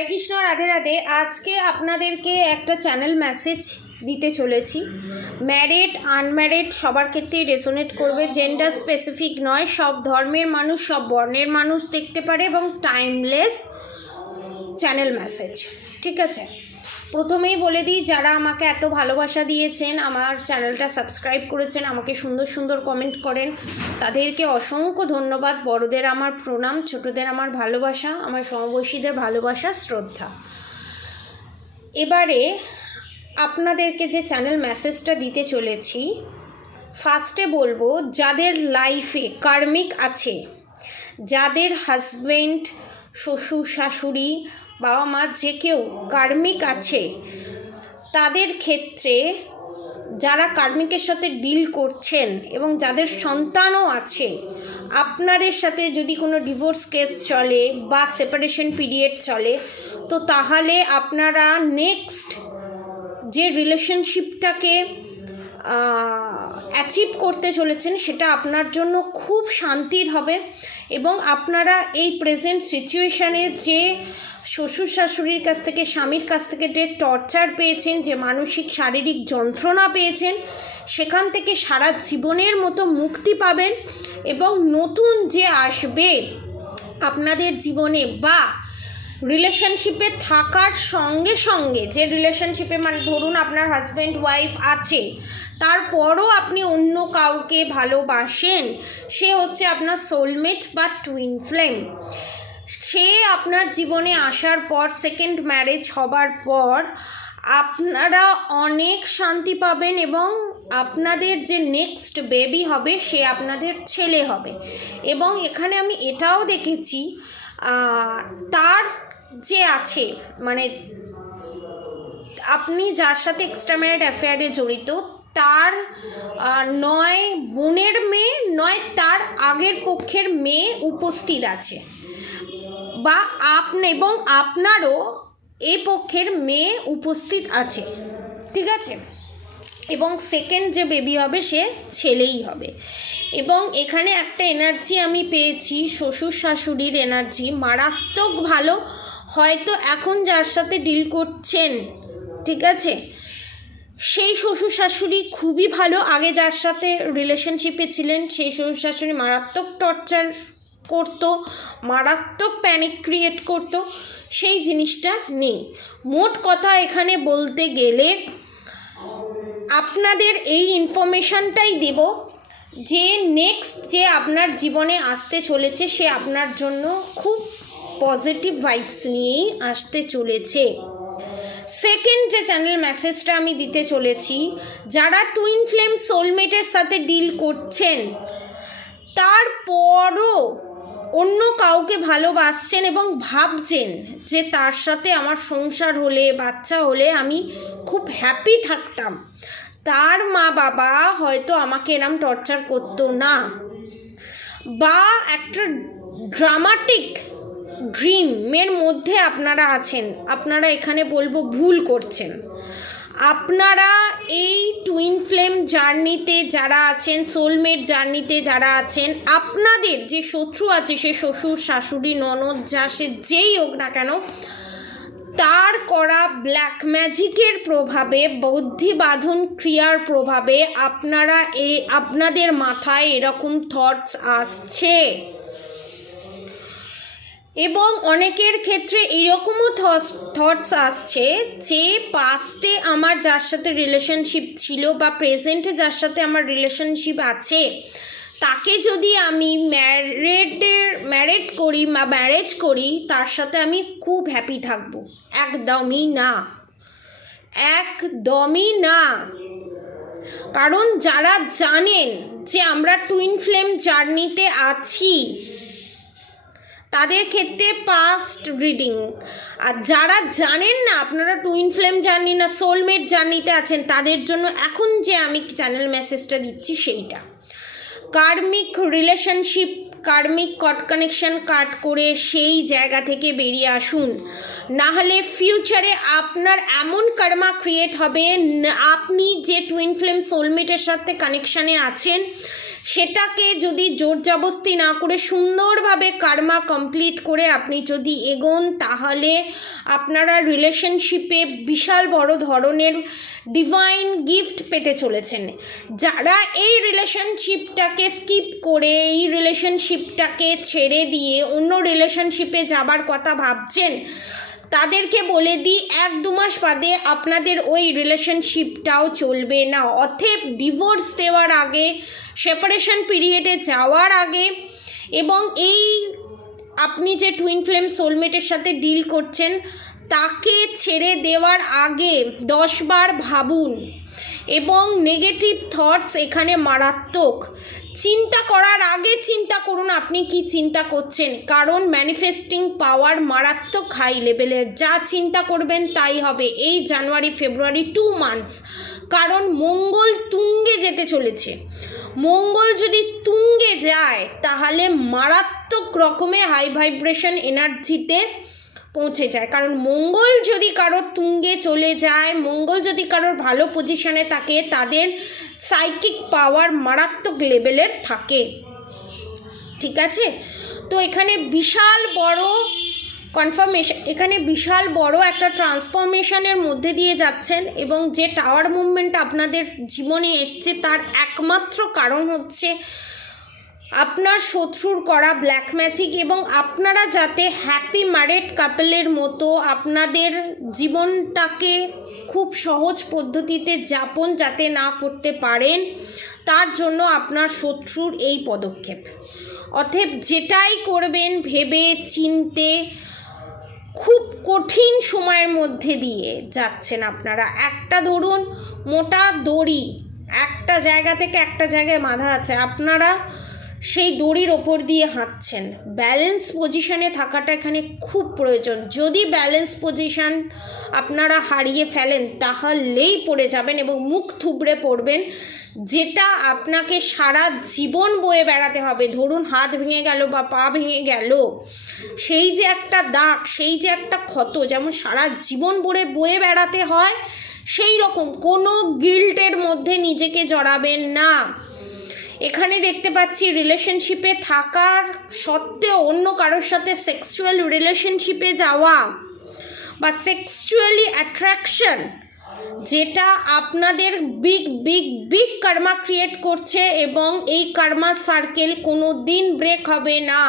হরে কৃষ্ণ রাধে রাধে। আজকে আপনাদেরকে একটা চ্যানেল মেসেজ দিতে চলেছি। ম্যারেড আনম্যারিড সবার ক্ষেত্রেই রেসোনেট করবে। জেন্ডার স্পেসিফিক নয়, সব ধর্মের মানুষ, সব বর্ণের মানুষ দেখতে পারে এবং টাইমলেস চ্যানেল মেসেজ ঠিক আছে? প্রথমেই বলে দিই, যারা আমাকে এত ভালোবাসা দিয়েছেন, আমার চ্যানেলটা সাবস্ক্রাইব করেছেন, আমাকে সুন্দর সুন্দর কমেন্ট করেন, তাদেরকে অসংখ্য ধন্যবাদ। বড়দের আমার প্রণাম, ছোটদের আমার ভালোবাসা, আমার সমবয়সীদের ভালোবাসা, শ্রদ্ধা। এবারে আপনাদেরকে যে চ্যানেল মেসেজটা দিতে চলেছি, ফার্স্টে বলব, যাদের লাইফে কার্মিক আছে, যাদের হাজবেন্ড, শ্বশুর, শাশুড়ি বাবা মা যে কেউ কার্মিক আছে, তাদের ক্ষেত্রে যারা কার্মিকের সাথে ডিল করছেন এবং যাদের সন্তানও আছে, আপনাদের সাথে যদি কোনো ডিভোর্স কেস চলে বা সেপারেশন পিরিয়ড চলে, তো তাহলে আপনারা নেক্সট যে রিলেশনশিপটাকে অ্যাচিভ করতে চলেছেন, সেটা আপনার জন্য খুব শান্তির হবে। এবং আপনারা এই প্রেজেন্ট সিচুয়েশানে যে শ্বশুর শাশুড়ির কাছ থেকে, স্বামীর কাছ থেকে যে টর্চার পেয়েছেন, যে মানসিক, শারীরিক যন্ত্রণা পেয়েছেন, সেখান থেকে সারা জীবনের মতো মুক্তি পাবেন এবং নতুন যে আসবে আপনাদের জীবনে বা রিলেশনশিপে থাকার সঙ্গে সঙ্গে যে রিলেশনশিপে মানে ধরুন আপনার হাজব্যান্ড ওয়াইফ আছে, তারপরও আপনি অন্য কাউকে ভালোবাসেন, সে হচ্ছে আপনার সোলমেট বা টুইন ফ্লেম সে আপনার জীবনে আসার পর সেকেন্ড ম্যারেজ হবার পর, আপনারা অনেক শান্তি পাবেন এবং আপনাদের যে নেক্সট বেবি হবে, সে আপনাদের ছেলে হবে। এবং এখানে আমি এটাও দেখেছি তার যে আছে মানে আপনি যার সাথে এক্সট্রা ম্যারিড অ্যাফেয়ারে জড়িত, তার নয় বোনের মেয়ে, নয় তার আগের পক্ষের মেয়ে উপস্থিত আছে। বা আপনি এবং আপনারও এ পক্ষের মেয়ে উপস্থিত আছে, ঠিক আছে? এবং সেকেন্ড যে বেবি হবে, সে ছেলেই হবে। এবং এখানে একটা এনার্জি আমি পেয়েছি, শ্বশুর শাশুড়ির এনার্জি মারাত্মক ভালো হয়তো এখন যার সাথে ডিল করছেন, ঠিক আছে? সেই শ্বশুর শাশুড়ি খুবই ভালো। আগে যার সাথে রিলেশনশিপে ছিলেন, সেই শ্বশুর শাশুড়ি মারাত্মক টর্চার করতো, মারাত্মক প্যানিক ক্রিয়েট করতো। সেই জিনিসটা নেই। মোট কথা এখানে বলতে গেলে, আপনাদের এই ইনফরমেশানটাই দেব যে নেক্সট যে আপনার জীবনে আসতে চলেছে, সে আপনার জন্য খুব পজিটিভ ভাইবস নিয়েই আসতে চলেছে। সেকেন্ড যে চ্যানেল মেসেজটা আমি দিতে চলেছি, যারা টুইন ফ্লেম সোলমেটের সাথে ডিল করছেন, তারপরও অন্য কাউকে ভালোবাসছেন এবং ভাবছেন যে তার সাথে আমার সংসার হলে, বাচ্চা হলে আমি খুব হ্যাপি থাকতাম। তার মা বাবা হয়তো আমাকে এরম টর্চার করতো না। বা একটা ড্রামাটিক ড্রিমের মধ্যে আপনারা আছেন। আপনারা এখানে বলব ভুল করছেন। আপনারা এই টুইন ফ্লেম জার্নিতে যারা আছেন সোলমেট জার্নিতে যারা আছেন, আপনাদের যে শত্রু আছে, সে শ্বশুর, শাশুড়ি, ননদ, যা সে যেই হোক না কেন, তার করা ব্ল্যাক ম্যাজিকের প্রভাবে, বৌদ্ধিবাধন ক্রিয়ার প্রভাবে আপনারা এ, আপনাদের মাথায় এরকম থটস আসছে। এবং অনেকের ক্ষেত্রে এরকমও থটস আসছে যে পাস্টে আমার যার সাথে রিলেশনশিপ ছিল বা প্রেজেন্টে যার সাথে আমার রিলেশনশিপ আছে, তাকে যদি আমি ম্যারেডের ম্যারেড করি বা ম্যারেজ করি, তার সাথে আমি খুব হ্যাপি থাকব। একদমই না। একদমই না। কারণ যারা জানেন যে আমরা টুইন ফ্লেম জার্নিতে আছি তাদের ক্ষেত্রে পাস্ট রিডিং আর যারা জানেন না, আপনারা টুইন ফ্লেম জার্নি না সোলমেট জার্নিতে আছেন, তাদের জন্য এখন যে আমি চ্যানেল মেসেজটা দিচ্ছি সেইটা। কার্মিক রিলেশনশিপ কার্মিক কট কানেকশন কাট করে সেই জায়গা থেকে বেরিয়ে আসুন। না হলে ফিউচারে আপনার এমন কর্মা ক্রিয়েট হবে, আপনি যে টুইন ফ্লেম সোলমেটের সাথে কানেকশানে আছেন সেটাকে যদি জোর জবস্তি না করে সুন্দরভাবে কার্মা কমপ্লিট করে আপনি যদি এগোন, তাহলে আপনারা রিলেশনশিপে বিশাল বড় ধরনের ডিভাইন গিফট পেতে চলেছেন। যারা এই রিলেশনশিপটাকে স্কিপ করে, এই রিলেশনশিপটাকে ছেড়ে দিয়ে অন্য রিলেশনশিপে যাবার কথা ভাবছেন তাদেরকে বলে দিই, এক দু মাস বাদে আপনাদের ওই রিলেশনশিপটাও চলবে না। অথেব ডিভোর্স দেওয়ার আগে সেপারেশন পিরিয়ডে যাওয়ার আগে এবং এই আপনি যে টুইন ফ্লেম সোলমেটের সাথে ডিল করছেন, তাকে ছেড়ে দেওয়ার আগে দশবার ভাবুন। এবং নেগেটিভ থটস এখানে মারাত্মক। চিন্তা করার আগে চিন্তা করুন আপনি কি চিন্তা করছেন। কারণ ম্যানিফেস্টিং পাওয়ার মারাত্মক হাই লেভেলের যা চিন্তা করবেন তাই হবে। এই জানুয়ারি, ফেব্রুয়ারি টু মান্থস কারণ মঙ্গল তুঙ্গে যেতে চলেছে। মঙ্গল যদি তুঙ্গে যায়, তাহলে মারাত্মক রকমের হাই ভাইব্রেশন এনার্জিতে পৌঁছে যায়। কারণ মঙ্গল যদি কারোর তুঙ্গে চলে যায়, মঙ্গল যদি কারোর ভালো পজিশনে থাকে, তাদের সাইকিক পাওয়ার মারাত্মক লেভেলের থাকে। ঠিক আছে? তো এখানে বিশাল বড় কনফার্মেশন এখানে বিশাল বড় একটা ট্রান্সফরমেশনের মধ্যে দিয়ে যাচ্ছেন এবং যে টাওয়ার মুভমেন্ট আপনাদের জীবনে এসছে, তার একমাত্র কারণ হচ্ছে আপনার শত্রুর করা ব্ল্যাক ম্যাজিক এবং আপনারা যাতে হ্যাপি ম্যারেড কাপেলের মতো আপনাদের জীবনটাকে খুব সহজ পদ্ধতিতে যাপন যাতে না করতে পারেন, তার জন্য আপনার শত্রুর এই পদক্ষেপ। অতএব যেটাই করবেন ভেবে চিনতে খুব কঠিন সময়ের মধ্যে দিয়ে যাচ্ছেন আপনারা। একটা ধরুন, মোটা দড়ি, একটা জায়গা থেকে একটা জায়গায় বাঁধা আছে। আপনারা সেই দড়ির ওপর দিয়ে হাঁটছেন। ব্যালেন্স পজিশনে থাকাটা এখানে খুব প্রয়োজন। যদি ব্যালেন্স পজিশন আপনারা হারিয়ে ফেলেন, তাহলেই পড়ে যাবেন এবং মুখ থুবড়ে পড়বেন। যেটা আপনাকে সারা জীবন বয়ে বেড়াতে হবে। ধরুন, হাত ভেঙে গেল বা পা ভেঙে গেল, সেই যে একটা দাগ, সেই যে একটা ক্ষত যেমন সারা জীবন বয়ে বয়ে বেড়াতে হয়, সেই রকম কোনো গিল্টের মধ্যে নিজেকে জড়াবেন না। এখানে দেখতে পাচ্ছি রিলেশনশিপে থাকার সত্ত্বেও অন্য কারোর সাথে সেক্সুয়াল রিলেশনশিপে যাওয়া বা সেক্সুয়ালি অ্যাট্রাকশন যেটা আপনাদের big big big karma create করছে এবং এই কার্মা সার্কেল কোনো দিন ব্রেক হবে না।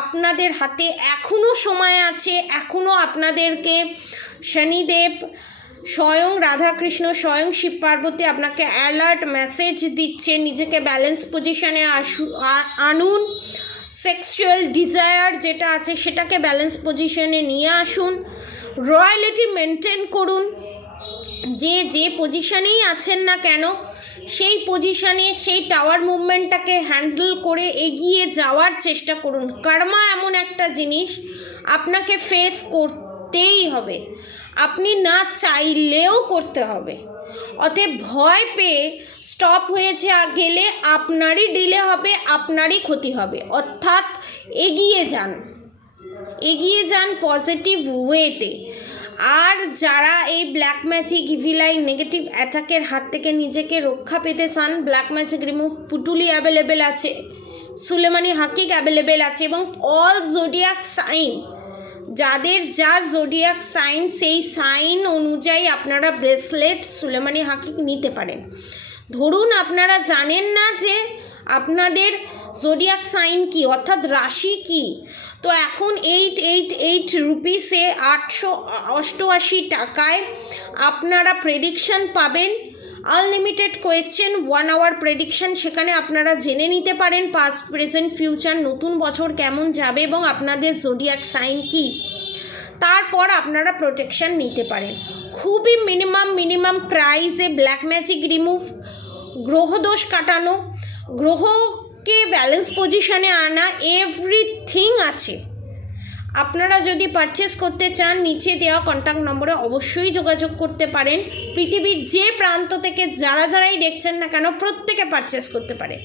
আপনাদের হাতে এখনও সময় আছে এখনও আপনাদেরকে শনিদেব স্বয়ং রাধাকৃষ্ণ, স্বয়ং শিব পার্বতী আপনাকে অ্যালার্ট মেসেজ দিচ্ছে, নিজেকে ব্যালেন্স পজিশনে আসু আনুন। সেক্সুয়াল ডিজায়ার যেটা আছে সেটাকে ব্যালেন্স পজিশনে নিয়ে আসুন। রয়্যালিটি মেনটেন করুন। যে যে পজিশনেই আছেন না কেন, সেই পজিশনে সেই টাওয়ার মুভমেন্টটাকে হ্যান্ডেল করে এগিয়ে যাওয়ার চেষ্টা করুন। কর্মা এমন একটা জিনিস আপনাকে ফেস করতেই হবে। আপনি না চাইলেও করতে হবে। অতএব ভয় পেয়ে স্টপ হয়ে গেলে আপনারই ডিলে হবে, আপনারই ক্ষতি হবে। অর্থাৎ এগিয়ে যান। এগিয়ে যান পজিটিভ ওয়েতে আর যারা এই ব্ল্যাক ম্যাজিক ইভিলাই নেগেটিভ অ্যাটাকের হাত থেকে নিজেকে রক্ষা পেতে চান ব্ল্যাক ম্যাজিক রিমুভ পুটুলি অ্যাভেলেবেল আছে, সুলেমানি হাকিক অ্যাভেলেবেল আছে এবং অল জোডিয়াক সাইন যাদের যা জোডিয়াক সাইন সেই সাইন অনুযায়ী আপনারা ব্রেসলেট সুলেমানি হাকিক নিতে পারেন। ধরুন আপনারা জানেন না যে আপনাদের জোডিয়াক সাইন কি, অর্থাৎ রাশি কি? তো এখন এইট এইট এইট রুপিসে আটশো অষ্টআশি টাকায় আপনারা প্রেডিকশন পাবেন। Unlimited question one hour prediction সেখানে আপনারা জেনে নিতে পারেন পাস্ট প্রেজেন্ট ফিউচার নতুন বছর কেমন যাবে এবং আপনাদের জোডিয়াক সাইন কি। তারপর আপনারা প্রোটেকশন নিতে পারেন। খুবই মিনিমাম মিনিমাম প্রাইসে ব্ল্যাক ম্যাজিক রিমুভ গ্রহদোষ কাটানো, গ্রহকে ব্যালেন্স পজিশনে আনা এভরিথিং আছে। আপনারা যদি পারচেস করতে চান, নিচে দেওয়া কন্ট্যাক্ট নম্বরে অবশ্যই যোগাযোগ করতে পারেন। পৃথিবীর যে প্রান্ত থেকে যারা যারাই দেখছেন না কেন, প্রত্যেকে পারচেস করতে পারে।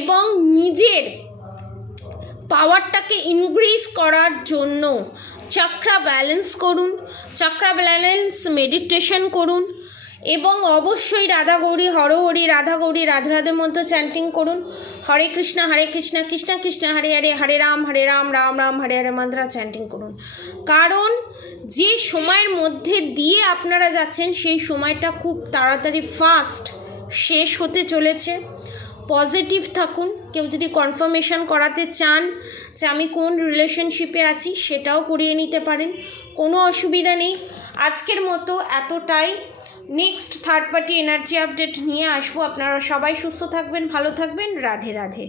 এবং নিজের পাওয়ারটাকে ইনক্রিজ করার জন্য চক্রা ব্যালেন্স করুন। চক্রা ব্যালেন্স মেডিটেশন করুন। এবং অবশ্যই রাধা গৌরী হরহরি রাধা গৌরী রাধা রাধে মন্ত্র চ্যান্টিং করুন। হরে কৃষ্ণ হরে কৃষ্ণ কৃষ্ণ কৃষ্ণ, হরে হরে হরে রাম হরে রাম রাম রাম, হরে হরে মন্ত্র চ্যান্টিং করুন। কারণ যে সময়ের মধ্যে দিয়ে আপনারা যাচ্ছেন, সেই সময়টা খুব তাড়াতাড়ি ফাস্ট শেষ হতে চলেছে। পজিটিভ থাকুন। কেউ যদি কনফার্মেশন করাতে চান যে আমি কোন রিলেশনশিপে আছি, সেটাও করিয়ে নিতে পারেন। কোনো অসুবিধা নেই। আজকের মতো এতটাই। Next third party energy update নিয়ে আসব। আপনারা সবাই সুস্থ থাকবেন, ভালো থাকবেন। রাধে রাধে।